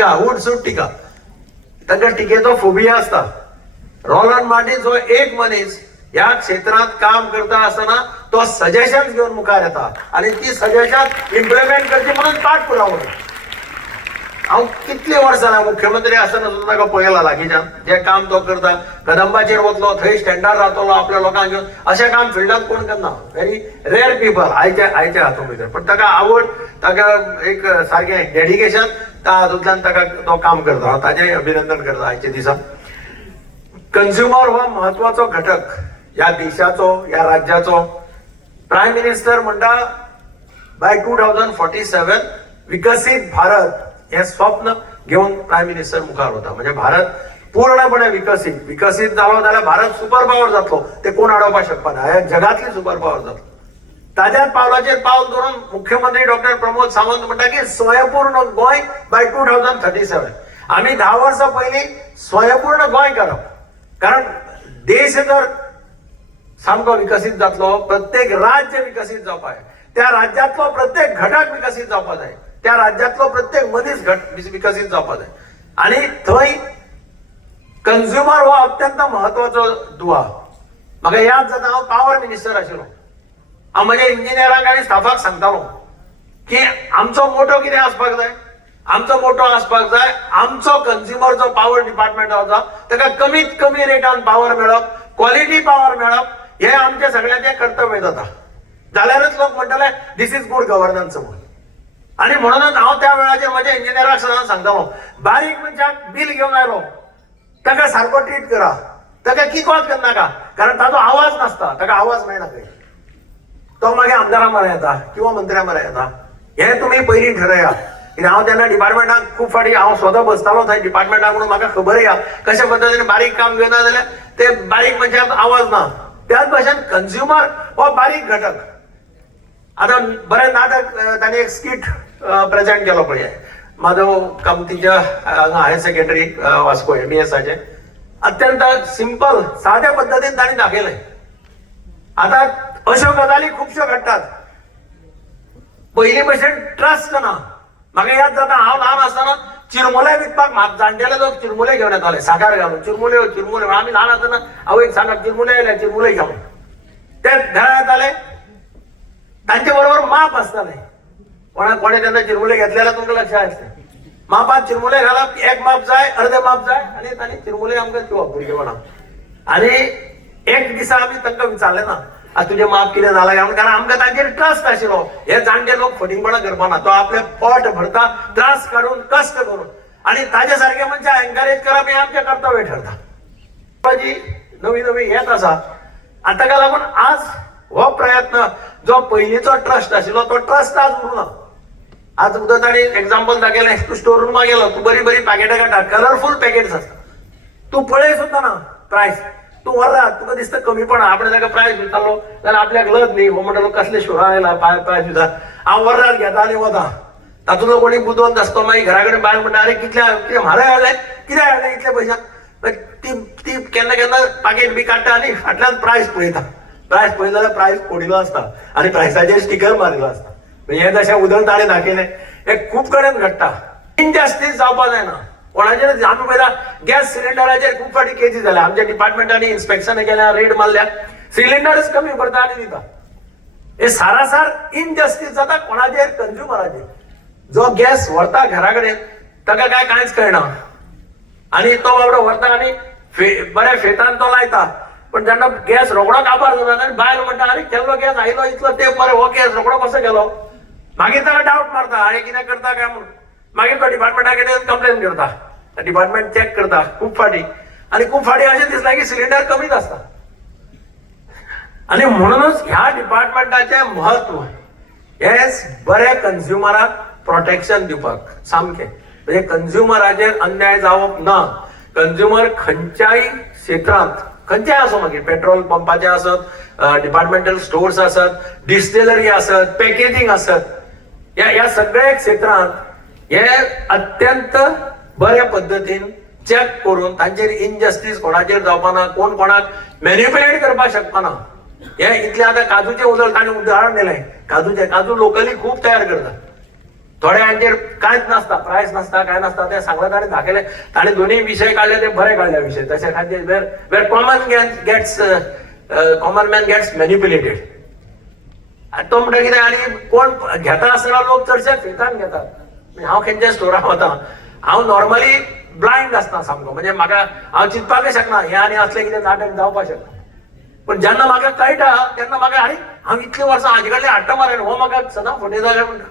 टिका उठसूट टिका ताका टिकेचो फोबिया असता. रॉलन मार्टिन जो एक मनीस ह्या क्षेत्रात काम करता असताना तो सजेशन घेऊन मुखार येता आणि ती सजेशन इम्प्लिमेंट करची म्हणून पाठपुरावो. हांव कितली वर्सां जालें मुख्यमंत्री आसतना सुद्दां ताका पळयला लागींच्यान जे काम तो करता. कदंबाचेर वतलो थंय स्टँडार रावतलो आपल्या लोकांक घेवन. अशें काम फिल्डांत कोण करना. व्हेरी रेअर पीपल आयच्या हातूंत भितर. पण ताका आवड ताका एक सारकें डेडिकेशन त्या हातूंतल्यान ताका तो काम करता. हांव ताचें अभिनंदन करता आयच्या दिसा. कंझ्युमर हो महत्वाचो घटक या देशाचो या राज्याचो. प्रायम मिनिस्टर म्हणटा बाय 2047 विकसीत भारत हे स्वप्न घेऊन प्रायम मिनिस्टर मुखार होता. म्हणजे भारत पूर्णपणे विकसित जालो जाल्यार भारत सुपर पॉवर जातलो. ते कोण अडवपाक शकना. ह्या जगातली सुपर पॉवर जातलो. ताज्याच पावलाचेर पावल धरून मुख्यमंत्री डॉक्टर प्रमोद सावंत म्हणटा की स्वयंपूर्ण गोंय बाय 2037. आम्ही 10 वर्सां पयलीं स्वयंपूर्ण गोंय करप. कारण देश जर सामको विकसित जातलो प्रत्येक राज्य विकसित जावपाक जाय. त्या राज्यातलो प्रत्येक घटक विकसित जावपाक जाय. त्या राज्यातलो प्रत्येक मनीस विकसित जावपाक जाय. आणि थंय कंझ्युमर हो अत्यंत महत्वाचो दुवा. म्हाका याद जाता हांव पॉवर मिनिस्टर आशिल्लो. हांव म्हज्या इंजिनियरांक आनी स्टाफाक सांगतालो की आमचो मोटो कितें आसपाक जाय. आमचो मोटो आसपाक जाय आमचो कंझ्युमर जो पॉवर डिपार्टमेंट आसा ताका कमीत कमी रेटान पॉवर मेळप, क्वॉलिटी पॉवर मेळप हे आमचे सगळ्यांचे कर्तव्य जाता. जाल्यारच लोक म्हणटले दिस इज गुड गव्हर्नन्स म्हणून. आणि म्हणूनच हांव त्या वेळाचेर म्हज्या इंजिनियराक सदां सांगतालो बारीक मनशाक बिल घेवन आयलो ताका सारको ट्रीट करा. ताका किकोत करनाका. कारण ताजो आवाज नासता. ताका आवाज मेळना खंय. तो मागीर आमदारां म्हऱ्या येता किंवा मंत्र्या म्हऱ्या येता. हे तुमी पयलीं ठरया. हांव तेन्ना डिपार्टमेंटाक खूब फाटी हांव स्वता बसतालो थंय डिपार्टमेंटाक म्हणून म्हाका खबर या कशा पद्दतीन बारीक काम घेवना जाल्यार ते बारीक मनशाक आवाज ना. त्याच भाशेन कंझ्युमर हो बारीक घटक. आता बरें नाटक ताणें एक स्किट प्रेझेंट केलो पळय माधव कामतीच्या हायर सेकंडरी वास्को MBSचे. अत्यंत सिंपल साध्या पद्दतीन ताणें दाखयलें. आता अश्यो गजाली खुबश्यो घडटात. पयलीं भशेन ट्रस्ट ना. म्हाका याद जाता हांव ल्हान आसतना चिरमुले विकपाक जाणटेले लोक चिरमुले घेवन येताले साकार घालून. चिरमुले आमी ल्हान आसतना आवयक सांगप चिरमुले येयले चिरमुले घेवन. ते घरा येताले तांचे बरोबर माप आसताले. कोणे तेन्ना चिरमुले घेतले जाल्यार तुमकां लक्षात आसता. मापात चिरमुले घालप एक माप जाय अर्धे माप जाय आनी तांणी चिरमुले आमकां दिवप भुरगेपणांत. आनी एक दिसा आमी तांकां विचारलें ना तुजें माप कितें जालां काय. कारण आमकां तांचेर ट्रस्ट आशिल्लो. हे जाणटे लोक फटिंगपणां करपाना. तो आपले पोट भरता त्रास काडून कश्ट करून. आणि ताजे सारखे मनशाक एनकरेज करप हे आमचें कर्तव्य ठरता. जी नवी नवी येत आसा आनी ताका लागून आज हो प्रयत्न जो पयलींचो ट्रस्ट आशिल्लो तो ट्रस्ट आज उरना. आज सुद्दां ताणी एक्झाम्पल दाखयलें. तूं स्टोर रुमाक गेलो तूं बरी बरी पॅकेटां काडटा कलरफूल पॅकेट्स आसता. तूं पळय सुद्दां ना प्रायस. तू व्हरात तुका दिसता कमी पडा. आपण ताका प्रायस विचारलो जाल्यार आपल्याक लज न्ही. हो म्हणटलो कसले शोरा आयला प्रायस विचार. हांव व्हरात घेता आनी वता. तातूंतलो कोणी बुदोवन आसतो मागीर घरा कडेन बायल म्हणटा अरे कितें म्हारग हाडलें कितें हाडलें इतले पयशांक. ती केन्ना केन्ना पाकेट बी काडटा आनी फाटल्यान प्रायस पळयता. प्रायस पळयलो जाल्यार प्रायस कोडिलो आसता आनी प्रायसाचेर स्टिकर मारिल्लो आसता. हे जशें उदक ताणें दाखयलें हे खूब कडेन घडटा. इनजस्टीस जावपाक जायना. कोणाचेर आमी पळयता गॅस सिलिंडराचेर खूब फाटी केसी जाल्या. आमच्या डिपार्टमेंटांनी इन्स्पेक्शन केल्या रेड मारल्या सिलिंडरच कमी पडता आनी दिता. हे सारासार इनजस्टीस जाता कोणाचेर कंझ्युमराचेर. जो गॅस व्हरता घरा कडेन ताका कांयच कळना आनी तो बाबडो व्हरता आनी बऱ्या फेतान तो लायता. पण जेन्ना गॅस रोखडो काबार जाता आनी बायल म्हणटा अरे केल्लो गॅस आयलो इतलो ते बरें हो गॅस रोखडो कसो गेलो. मागीर ताका डावट मारता हांवें कितें करता काय म्हणून. मागीर तो डिपार्टमेंटा कडेन कंप्लेन करता. डिपार्टमेंट चॅक करता खूब फाटी आनी खूब फाटी अशें दिसता की सिलिंडर कमीच आसता. आनी म्हणूनच ह्या डिपार्टमेंटाचें म्हत्व हे बरे कंझ्युमराक प्रोटेक्शन दिवपाक सामकें. म्हणजे कंझ्युमराचेर अन्याय जावप ना. कंझ्युमर खंयच्याय क्षेत्रांत खंयच्याय आसो मागीर पेट्रोल पंपाचे आसत डिपार्टमेंटल स्टोर्स आसत डिस्टिलरी आसत पॅकेजिंग आसत ह्या सगळ्या क्षेत्रांत हे अत्यंत बऱ्या पद्दतीन चेक करून तांचेर इनजस्टीस कोणाचेर जावपाना. कोण कोणाक मॅन्युप्युलेट करपाक शकपाना. हे इतले आतां काजूचे उदक ताणें उदाहरण दिलें. काजू लोकली खूब तयार करता. थोड्यांचेर कांयच नासता, प्रायस नासता, काय नासता, ते सांगले ताणें दाखयले, ताणें दोनूय विशय काडले, ते बरे काडले विशय. तशे खातीर वेर कॉमन मॅन गेट्स मॅनिप्युलेटेड. तो म्हणटा कितें, आनी कोण घेता आसतना लोक चडशे फेतान घेतात. हांव खंयच्या स्टोराक वता, हांव नॉर्मली ब्लायंड आसता सामको, म्हणजे म्हाका हांव चिंतपाकूय शकना हें आनी असलें कितें नाटक जावपाक शकता. पण जेन्ना म्हाका कळटा तेन्ना म्हाका अरे हांव इतलीं वर्सां हाजे कडल्यान हाडटा मरे, हो म्हाका सदां फटयता काय म्हणटा.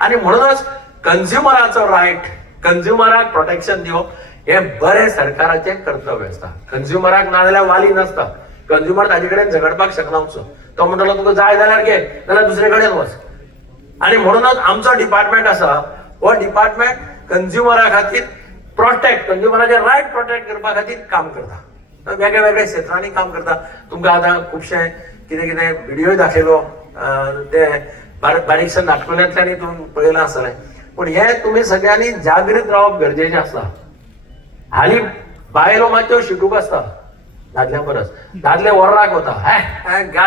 आणि म्हणूनच कंझ्युमराचो रायट, कंझ्युमराक प्रोटेक्शन दिवप हे बरे सरकाराचें कर्तव्य आसता. कंझ्युमराक ना जाल्यार वाली नासता. कंझ्युमर ताजे कडेन झगडपाक शकना वचून. तो म्हणटलो तुका जाय जाल्यार घे, जाल्यार दुसरे कडेन वच. आणि म्हणूनच आमचो डिपार्टमेंट आसा, हो डिपार्टमेंट कंझ्युमरा खातीर कंझ्युमराचे रायट प्रोटेक्ट करपा खातीर काम करता. वेगळ्या वेगळ्या क्षेत्रांनी काम करता. तुमकां आतां खुबशे कितें कितें व्हिडियोय दाखयलो, ते बारीकशा नाटकुल्यांतल्यानी तुम्ही पळयलां आसतलें. पूण हे तुमी सगळ्यांनी जागृत रावप गरजेचें आसता. हालीं बायलो मातश्यो शिकूक आसता दादल्या परस. दादले वराक वता,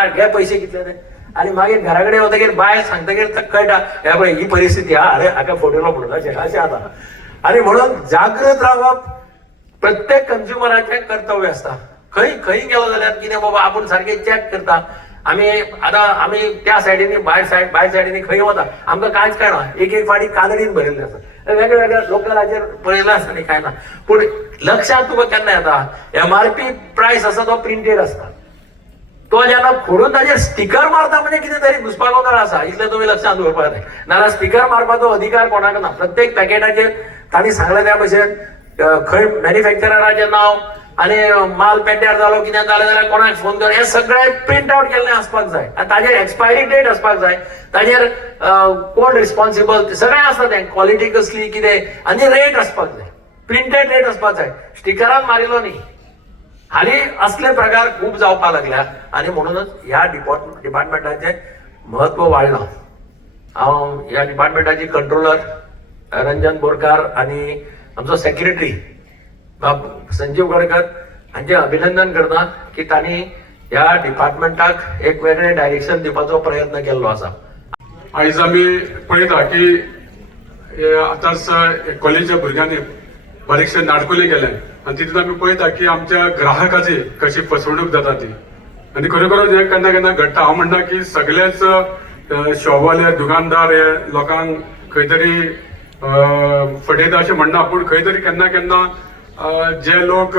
घे पयशे कितले ते, आनी मागीर घरा कडेन वतकीर बायल सांगतकीर कळटा हे पळय ही परिस्थिती हा, अरे हाका फटयलो म्हणून अशें जाता. आनी म्हणून जागृत रावप प्रत्येक कंझ्युमराचें कर्तव्य आसता. खंय गेलो जाल्यार कितें बाबा आपूण सारकें चॅक करता. आमी त्या सायडीनी भायर सायडीनी खंय वता, आमकां कांयच कळना. एक फाटी कानडीन भरिल्ले आसा, वेगळ्या वेगळ्या लोकलाचेर पळयलें आसता आनी कांय ना. पूण लक्षांत तुका केन्ना येता, MRP प्रायस आसा तो प्रिंटेड आसता. तो जेन्ना खोडून ताजेर स्टिकर मारता म्हणजे कितें तरी घुसपागोंदळ आसा, इतलें तुमी लक्षांत दवरपाक जाय. नाल्यार स्टिकर मारपाचो अधिकार कोणाक ना. प्रत्येक पॅकेटाचेर तांणी सांगले त्या भशेन खंय मॅन्युफॅक्चरराचें नांव आनी माल पेड्ड्यार जालो, कितें जालें जाल्यार कोणाक फोन कर, हें सगळें प्रिंट आउट केल्लें आसपाक जाय. आनी ताजेर एक्सपायरी डेट आसपाक जाय, ताजेर कोण रिस्पॉन्सिबल सगळें आसता तें, क्वॉलिटी कसली कितें, आनी रेट आसपाक जाय, प्रिंटेड रेट आसपाक जाय, स्टिकरान मारिल्लो न्ही. हालीं असले प्रकार खूब जावपाक लागल्या. आनी म्हणूनच ह्या डिपार्टमेंटाचें म्हत्व वाडलां. हांव ह्या डिपार्टमेंटाची कंट्रोलर रंजन बोरकार आनी आमचो सेक्रेटरी संजीव गडकर हांचें अभिनंदन करता की तांणी ह्या डिपार्टमेंटाक एक वेगळें डायरेक्शन दिवपाचो प्रयत्न केल्लो आसा. आयज आमी पळयता की आतांच कॉलेजच्या भुरग्यांनी बारीकशे नाटकुले केले आनी तितून आमी पळयता की आमच्या ग्राहकाची कशी फसवणूक जाता ती. आनी खरोखरच हे केन्ना केन्ना घडटा. हांव म्हणटा की सगळेच शॉपवाले दुकानदार हे लोकांक खंय तरी फटयता अशें म्हणना. पूण खंय तरी केन्ना केन्ना जे लोक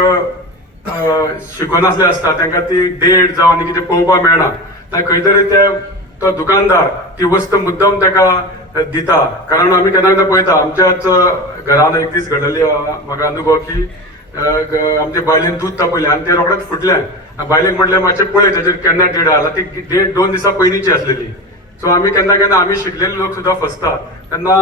शिकूनासले आसता तांकां ती डेट जावं आनी कितें पळोवपाक मेळना, खंय तरी तो दुकानदार ती वस्त मुद्दम ताका दिता. कारण आमी केन्ना केन्ना पळयता आमच्याच घरान एक दीस घडली म्हाका अनुभव की आमच्या बायलेन दूध तापयलें आनी तें रोखडेंच फुटलें. बायलेक म्हटलें मातशें पळय ताचेर केन्ना डेट आयला, ती डेट 2 दिसां पयलींची आसलेली. सो आमी केन्ना केन्ना आमी शिकलेले लोक सुद्दां फसतात. तेन्ना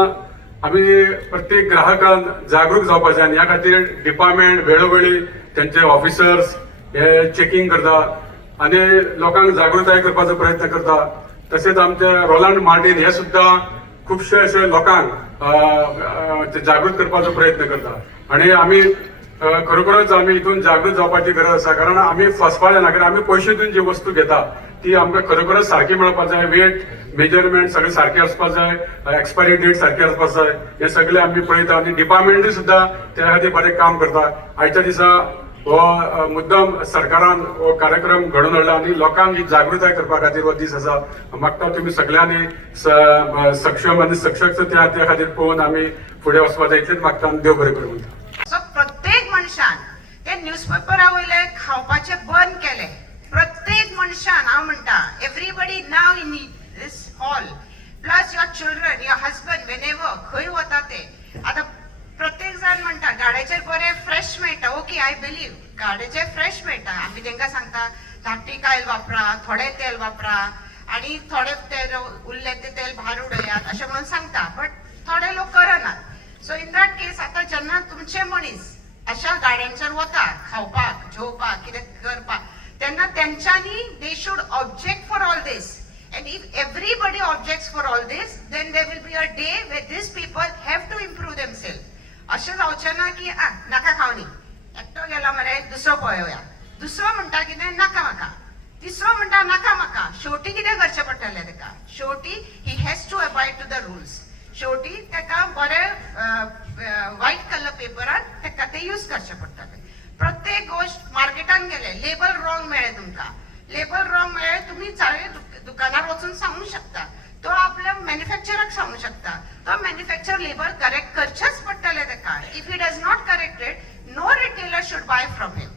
आमी प्रत्येक ग्राहकान जागरूक जावपाक जाय. आनी ह्या खातीर डिपार्टमेंट वेळोवेळी त्यांचे ऑफिसर्स हे चेकिंग करतात आनी लोकांक जागृताय करपाचो प्रयत्न करता. तशेंच आमचे रोलांड मार्टीन हे सुद्दां खुबशे अशे लोकांक जागृत करपाचो प्रयत्न करता. आनी आमी खरोखरच आमी हितून जागृत जावपाची गरज आसा. कारण आमी फसपाक जायना. कारण आमी पयशे दिवन जी वस्तू घेता ती आमकां खरोखरच सारकी मेळपाक जाय. वेट मेजरमेंट सगळें सारकें आसपाक जाय, एक्सपायरी डेट सारकी आसपाक जाय. हे सगळें आमी पळयता आनी डिपार्टमेंटूय सुद्दां त्या खातीर बरें काम करता. आयच्या दिसा हो मुद्दम सरकारान हो कार्यक्रम घडोवन हाडला आनी लोकांक ही जागृताय करपा खातीर हो दीस आसा. मागता तुमी सगळ्यांनी सक्षम आनी सशक्त त्या खातीर पळोवन आमी फुडें वचपाक जाय. इतलेंच मागता आनी देव बरें करूं म्हणटा. सो प्रत्येक मनशान ते न्यूजपेपरा वयले खावपाचे बंद केले. प्रत्येक मनशान हांव म्हणटा everybody now in this hall plus your children your husband whenever खंय वता ते आतां प्रत्येक जाण म्हणटा गाड्याचेर बरें फ्रेश मेळटा. ओके आय बिलीव गाड्याचेर फ्रेश मेळटा. आमी तांकां सांगता धाकटी ऑयल वापरा, थोडे तेल वापरा आनी थोडे तेल उरले ते तेल भायर उडयात अशें म्हणून सांगता. बट थोडे लोक करनात. सो इन दॅट केस आतां जेन्ना तुमचे मनीस अशा गाड्यांचेर वता खावपाक जेवपाक कितें करपाक तेन्ना तेंच्यांनी they should object for all these. And if everybody objects for all this, then there will be a day where these people have to improve themselves. अशें जावचें ना की नाका खावनी एकटो गेला मरे दुसरो पळोवया, दुसरो म्हणटा कितें नाका म्हाका तिसरो म्हणटा नाका म्हाका, शेवटी कितें करचें पडटलें तेका, शेवटी he has to abide to the rules. शेवटी तेका बरें व्हाईट कलर पेपरान तेका ते यूज करचें पडटलें. प्रत्येक गोष्ट मार्केटान गेले, लेबल रॉंग मेळ्ळें तुमकां, लेबल रॉंग मेळ्ळें, तुमी दुकानार वचून सांगूंक शकता, तो आपल्या मॅन्युफॅक्चराक सांगूंक शकता, तो मॅन्युफॅक्चर लेबल करेक्ट करचेच पडटलें तेका. If he does not correct it, no retailer should buy from him.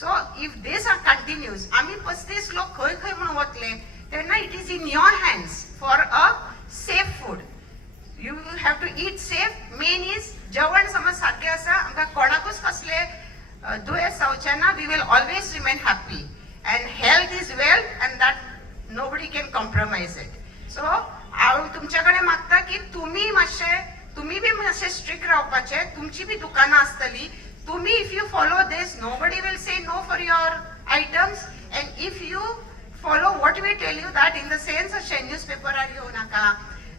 So if this continues, आमी 35 लोक खंय खंय म्हणून वतले तेन्ना it is in your hands for a safe food. You have to eat safe. Main is जेवण समज सारकें आसा, आमकां कोणाकूच कसले दुयेंस जावचें ना. We will always remain happy and health is wealth and that nobody can compromise it. So हांव तुमचे कडेन मागता की तुमी बी मातशे स्ट्रिक्ट रावपाचे. तुमची बी दुकानां आसतली. तुम्ही if you follow this, nobody will say no for your items. And if you follow what we tell you, that in the sense अशे न्यूजपेपरार घेवं नाका,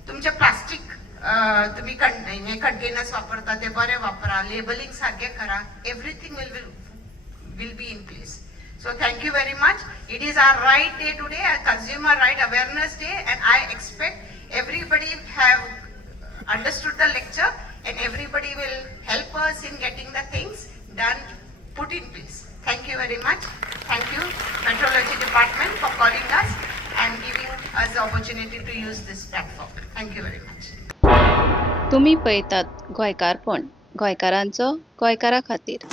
तुमचे प्लास्टीक तुम्ही कंटेनर्स वापरता ते बरे वापरा, लेबलिंग सारखे करा, everything will be in place. So thank you very much. It is our right day today, a consumer right awareness day, and I expect everybody have understood the lecture and everybody will help us in getting the things done, put in place. Thank you very much. Thank you, Metrology Department, for calling us and giving us the opportunity to use this platform. Thank you very much. तुम्ही पळयतात गोंयकारपण, गोंयकारांचो गोंयकारा खातीर.